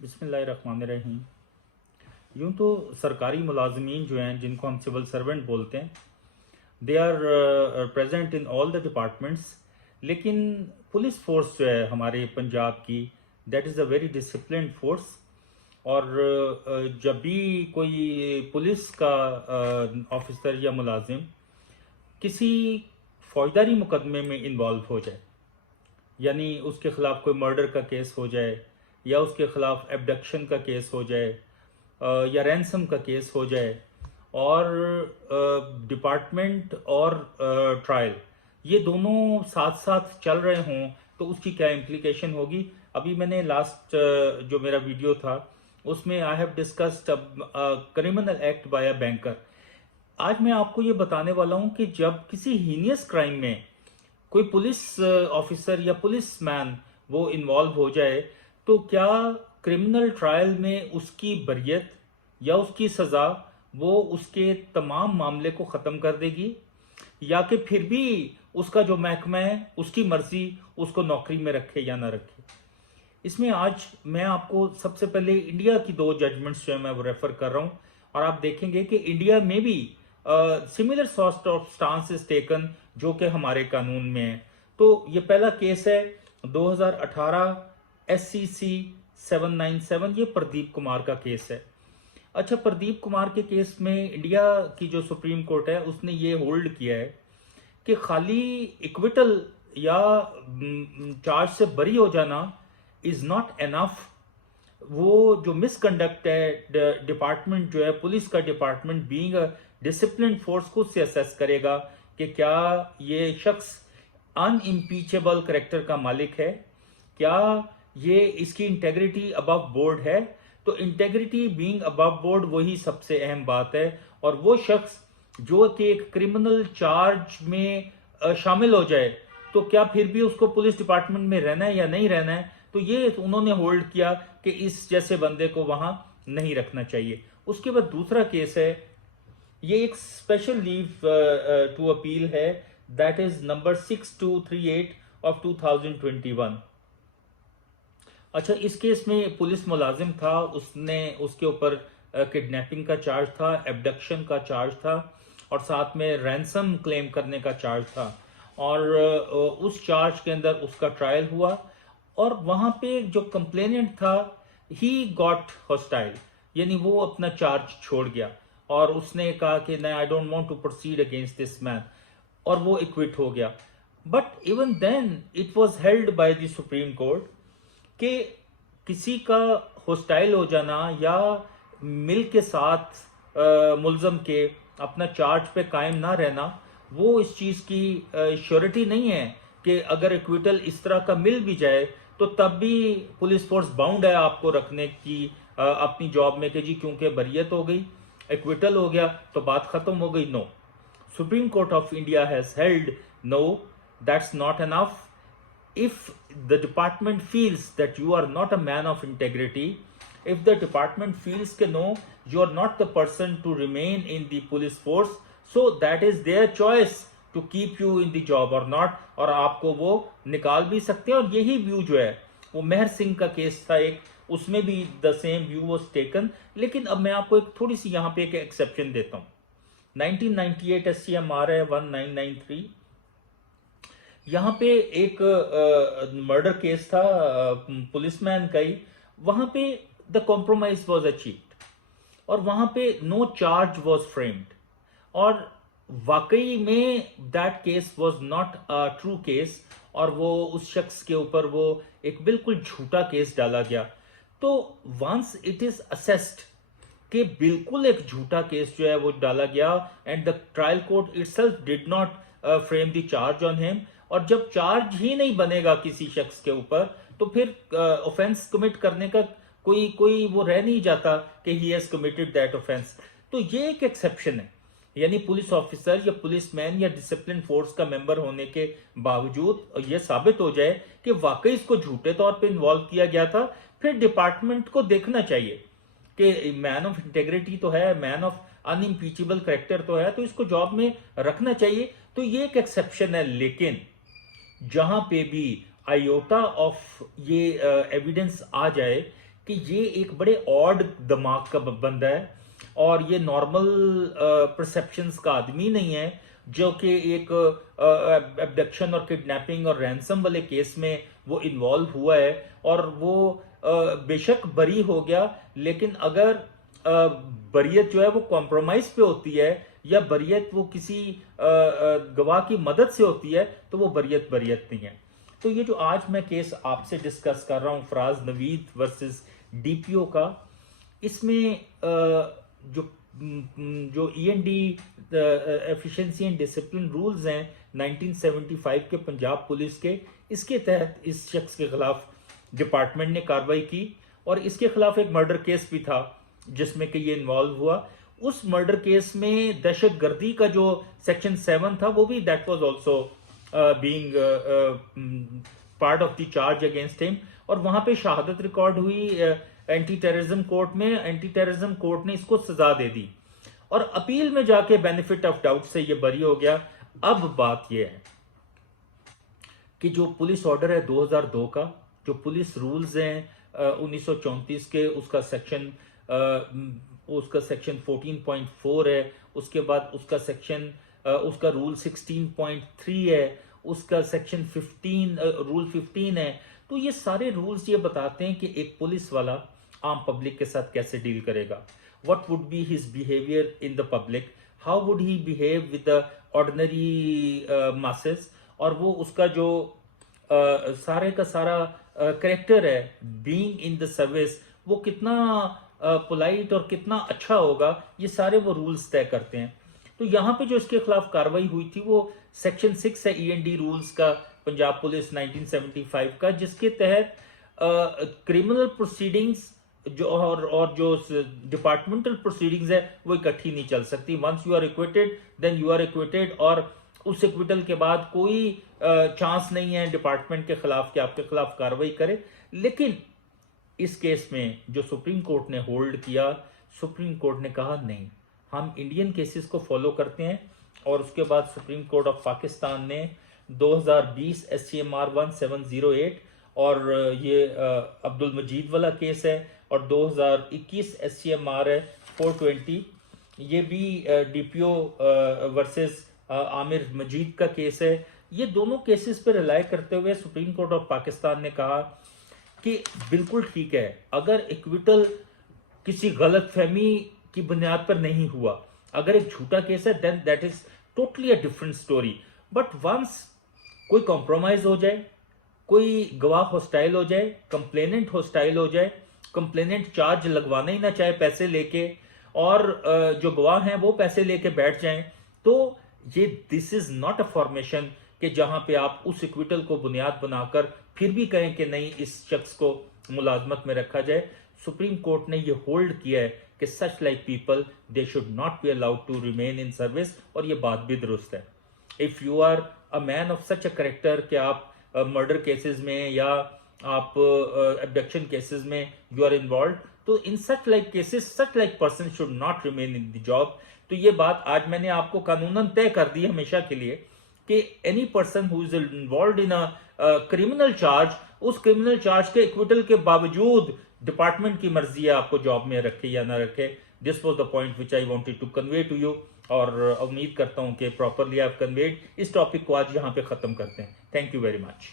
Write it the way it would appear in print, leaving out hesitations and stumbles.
बिस्मिल्लाहिर्रहमानिर्रहीम। यूँ तो सरकारी मुलाजमीन जो हैं जिनको हम सिविल सर्वेंट बोलते हैं, they are present in all the departments. लेकिन पुलिस फोर्स जो है हमारे पंजाब की, that is a very disciplined force. और जब भी कोई पुलिस का ऑफिसर या मुलाजिम किसी फौजदारी मुकदमे में इन्वॉल्व हो जाए, यानी उसके खिलाफ कोई मर्डर का केस हो जाए या उसके खिलाफ एब्डक्शन का केस हो जाए या रैंसम का केस हो जाए, और डिपार्टमेंट और ट्रायल ये दोनों साथ साथ चल रहे हों, तो उसकी क्या इम्प्लीकेशन होगी। अभी मैंने लास्ट जो मेरा वीडियो था उसमें I have discussed criminal act by a banker. आज मैं आपको ये बताने वाला हूं कि जब किसी हीनियस क्राइम में कोई पुलिस ऑफिसर या पुलिस मैन वो इन्वॉल्व हो जाए, तो क्या क्रिमिनल ट्रायल में उसकी बरियत या उसकी सज़ा वो उसके तमाम मामले को ख़त्म कर देगी, या कि फिर भी उसका जो महकमा है उसकी मर्जी उसको नौकरी में रखे या ना रखे। इसमें आज मैं आपको सबसे पहले इंडिया की दो जजमेंट्स जो है मैं वो रेफर कर रहा हूं, और आप देखेंगे कि इंडिया में भी similar sort of stance is taken जो कि हमारे कानून में है। तो ये पहला केस है 2018 SCC 797, ये प्रदीप कुमार का केस है। अच्छा, प्रदीप कुमार के केस में इंडिया की जो सुप्रीम कोर्ट है उसने ये होल्ड किया है कि खाली इक्विटल या चार्ज से बरी हो जाना इज नॉट एनफ। वो जो मिसकंडक्ट है, डिपार्टमेंट जो है पुलिस का department being a discipline force खुद से असेस करेगा कि क्या ये शख्स अनइम्पीचेबल करेक्टर का मालिक है, क्या ये इसकी इंटेग्रिटी अबव बोर्ड है। तो इंटेग्रिटी बीइंग अबव बोर्ड वही सबसे अहम बात है। और वो शख्स जो कि एक क्रिमिनल चार्ज में शामिल हो जाए, तो क्या फिर भी उसको पुलिस डिपार्टमेंट में रहना है या नहीं रहना है। तो ये उन्होंने होल्ड किया कि इस जैसे बंदे को वहां नहीं रखना चाहिए। उसके बाद दूसरा केस है, ये एक स्पेशल लीव टू अपील है, दैट इज नंबर 6238 ऑफ 2021। अच्छा, इस केस में पुलिस मुलाजिम था, उसने उसके ऊपर किडनैपिंग का चार्ज था, एब्डक्शन का चार्ज था, और साथ में रैंसम क्लेम करने का चार्ज था। और उस चार्ज के अंदर उसका ट्रायल हुआ, और वहां पे जो कंप्लेनेंट था ही गॉट हॉस्टाइल, यानी वो अपना चार्ज छोड़ गया और उसने कहा कि नहीं, I don't want to proceed against this man, और वो इक्विट हो गया। But even then it was held by the supreme court कि किसी का हॉस्टाइल हो जाना या मिल के साथ मुलजम के अपना चार्ज पे कायम ना रहना, वो इस चीज़ की श्योरिटी नहीं है कि अगर इक्विटल इस तरह का मिल भी जाए तो तब भी पुलिस फोर्स बाउंड है आपको रखने की अपनी जॉब में कि जी क्योंकि बरियत हो गई, इक्विटल हो गया तो बात खत्म हो गई। No, supreme court of India has held no, that's not enough. If the department feels that you are not a man of integrity, if the department feels that no, you are not the person to remain in the police force, so that is their choice to keep you in the job or not, और आपको वो निकाल भी सकते हैं। और यही view जो है वो मेहर सिंह का केस था एक, उसमें भी the same view was taken. लेकिन अब मैं आपको एक थोड़ी सी यहाँ पे एक एक्सेप्शन देता हूँ। 1998 SCMR है 1993, यहाँ पे एक मर्डर केस था पुलिसमैन का ही। वहां पे द कॉम्प्रोमाइज वाज अचीव्ड और वहां पे नो चार्ज वाज फ्रेम्ड, और वाकई में that case was not a true case, और वो उस शख्स के ऊपर वो एक बिल्कुल झूठा केस डाला गया। तो वंस इट इज असेस्ड कि बिल्कुल एक झूठा केस जो है वो डाला गया, and the trial court itself did not frame the charge on him, और जब चार्ज ही नहीं बनेगा किसी शख्स के ऊपर तो फिर ऑफेंस कमिट करने का कोई कोई वो रह नहीं जाता कि he has committed that offence. तो ये एक एक्सेप्शन है, यानी पुलिस ऑफिसर या पुलिसमैन या डिसिप्लिन फोर्स का मेंबर होने के बावजूद ये साबित हो जाए कि वाकई इसको झूठे तौर पे इन्वॉल्व किया गया था, फिर डिपार्टमेंट को देखना चाहिए कि मैन ऑफ इंटेग्रिटी तो है, मैन ऑफ अनइम्पीचेबल करेक्टर तो है, तो इसको जॉब में रखना चाहिए। तो ये एक एक्सेप्शन है। लेकिन जहां पे भी आयोटा ऑफ ये एविडेंस आ जाए कि ये एक बड़े ऑड दिमाग का बंदा है और ये नॉर्मल परसेप्शंस का आदमी नहीं है, जो कि एक एब्डक्शन और किडनैपिंग और रैंसम वाले केस में वो इन्वॉल्व हुआ है। और वो बेशक बरी हो गया, लेकिन अगर बरियत जो है वो कॉम्प्रोमाइज पे होती है या बरियत वो किसी गवाह की मदद से होती है, तो वो बरियत बरियत नहीं है। तो ये जो आज मैं केस आपसे डिस्कस कर रहा हूं, फराज नवीद वर्सेस डीपीओ का, इसमें जो ईएनडी एफिशिएंसी एंड डिसिप्लिन रूल्स हैं 1975 के पंजाब पुलिस के, इसके तहत इस शख्स के खिलाफ डिपार्टमेंट ने कार्रवाई की। और इसके खिलाफ एक मर्डर केस भी था जिसमें कि ये इन्वॉल्व हुआ। उस मर्डर केस में दहशत गर्दी का जो सेक्शन 7 था वो भी that was also being part of the charge against him. और वहां पे शहादत रिकॉर्ड हुई एंटी टेररिज्म कोर्ट में। एंटी टेररिज्म कोर्ट ने इसको सजा दे दी और अपील में जाके बेनिफिट ऑफ डाउट से ये बरी हो गया। अब बात यह है कि जो पुलिस ऑर्डर है 2002 का, जो पुलिस रूल्स हैं 1934 के, उसका सेक्शन 14.4 है, उसके बाद उसका रूल 16.3 है, उसका सेक्शन 15 रूल 15 है। तो ये सारे रूल्स ये बताते हैं कि एक पुलिस वाला आम पब्लिक के साथ कैसे डील करेगा, what would be his behavior in the public, how would he behave with the ordinary masses, और वो उसका जो सारे का सारा करेक्टर है बीइंग इन द सर्विस, वो कितना पोलाइट और कितना अच्छा होगा, ये सारे वो रूल्स तय करते हैं। तो यहाँ पे जो इसके खिलाफ कार्रवाई हुई थी वो सेक्शन 6 है ईएनडी रूल्स का, पंजाब पुलिस 1975 का, जिसके तहत क्रिमिनल प्रोसीडिंग्स जो और जो डिपार्टमेंटल प्रोसीडिंग्स है वो इकट्ठी नहीं चल सकती। Once you are acquitted then you are acquitted, और उस इक्विटल के बाद कोई चांस नहीं है डिपार्टमेंट के खिलाफ कि आपके खिलाफ कार्रवाई करे। लेकिन इस केस में जो सुप्रीम कोर्ट ने होल्ड किया, सुप्रीम कोर्ट ने कहा नहीं, हम इंडियन केसेस को फॉलो करते हैं। और उसके बाद सुप्रीम कोर्ट ऑफ पाकिस्तान ने 2020 SCMR 1708, और ये अब्दुल मजीद वाला केस है, और 2021 SCMR है 420, ये भी डीपीओ वर्सेस आमिर मजीद का केस है। ये दोनों केसेस पर रिलाय करते हुए सुप्रीम कोर्ट ऑफ पाकिस्तान ने कहा कि बिल्कुल ठीक है, अगर इक्विटल किसी गलत फहमी की बुनियाद पर नहीं हुआ, अगर एक झूठा केस है, then that is totally a different story. But once कोई कॉम्प्रोमाइज हो जाए, कोई गवाह हॉस्टाइल हो जाए, कंप्लेनेंट हॉस्टाइल हो जाए, कंप्लेनेंट चार्ज लगवाना ही ना चाहे पैसे लेके, और जो गवाह हैं वो पैसे लेके बैठ जाएं, तो ये this is not a formation कि जहां पे आप उस इक्विटल को बुनियाद बनाकर फिर भी कहें कि नहीं, इस शख्स को मुलाजमत में रखा जाए। सुप्रीम कोर्ट ने ये होल्ड किया है कि such like people they should not be allowed to remain in service, और ये बात भी दुरुस्त है। If you are a man of such a character कि आप मर्डर केसेस में या आप एब्डक्शन केसेस में यू आर इन्वॉल्व, तो in such like cases such like person should not remain in the job. तो ये बात आज मैंने आपको कानूनन तय कर दी हमेशा के लिए कि any person who is involve in a criminal charge, उस क्रिमिनल चार्ज के इक्विटल के बावजूद डिपार्टमेंट की मर्जी है आपको जॉब में रखे या ना रखे। This was the point which I wanted to convey to you, और उम्मीद करता हूं कि प्रॉपरली आई हैव कन्वेड। इस टॉपिक को आज यहां पे खत्म करते हैं। Thank you very much.